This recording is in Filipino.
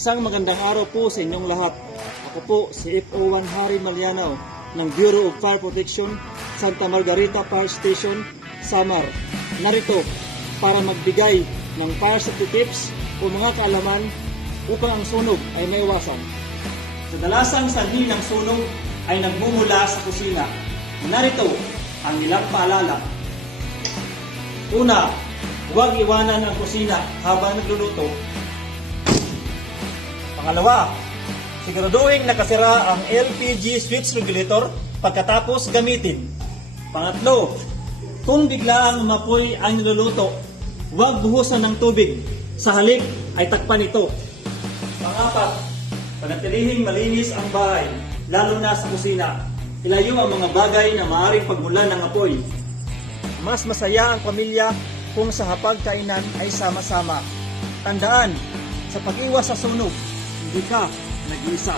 Isang magandang araw po sa inyong lahat. Ako po si FO1 Harry Malianao ng Bureau of Fire Protection, Santa Margarita Fire Station, Samar. Narito para magbigay ng fire safety tips o mga kaalaman upang ang sunog ay maiwasan. Kadalasang sanhi ng sunog ay nagmumula sa kusina. Narito ang ilang paalala. Una, huwag iwanan ang kusina habang nagluluto. Pangalawa, siguraduhin nakasira ang LPG switch regulator pagkatapos gamitin. Pangatlo, kung biglaang umapoy ang niluluto, huwag buhusan ng tubig. Sa halip ay takpan ito. Pangapat, panatilihing malinis ang bahay, lalo na sa kusina. Ilayo ang mga bagay na maaaring pagmulan ng apoy. Mas masaya ang pamilya kung sa hapagkainan ay sama-sama. Tandaan, sa pag-iwas sa sunog, hindi ka nag-iisa.